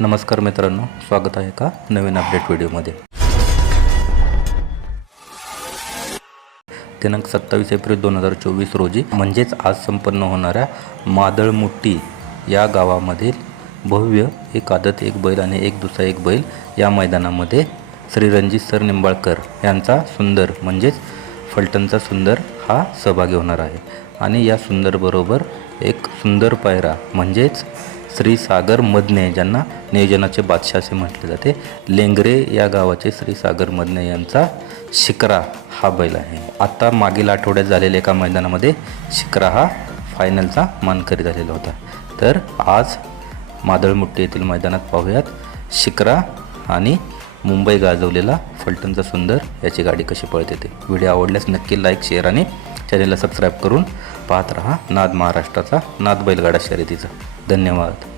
नमस्कार मित्रांनो स्वागत आहे का नवीन अपडेट व्हिडिओमध्ये. दिनांक सत्तावीस एप्रिल दोन हजार चोवीस रोजी म्हणजेच आज संपन्न होणाऱ्या मादळमुट्टी या गावामधील भव्य एक आदत एक बैल आणि एक दुसरा एक बैल या मैदानामध्ये श्री रणजित सर निंबाळकर यांचा सुंदर म्हणजेच फलटणचा सुंदर हा सहभागी होणार आहे. आणि या सुंदरबरोबर एक सुंदर पायरा म्हणजेच श्री सागर मदने ज्यांना नियोजनाचे बादशाह असे म्हटले जाते. लेंगरे या गावाचे श्री सागर मदने यांचा शिकरा हा बैल आहे. आता मागील आठवड्यात झालेल्या एका मैदानामध्ये शिकरा हा फायनलचा मानकरी झालेला होता. तर आज मादळमुट्टी येथील मैदानात पाहूयात. शिकरा आणि मुंबई गाजवलेला फलटणचा सुंदर याची गाडी कशी पळते ते व्हिडिओ आवडल्यास नक्की लाईक शेअर आणि चॅनेलला सबस्क्राईब करून पाहत रहा. नाद महाराष्ट्राचा नाद बैलगाडा शर्यतीचा. धन्यवाद.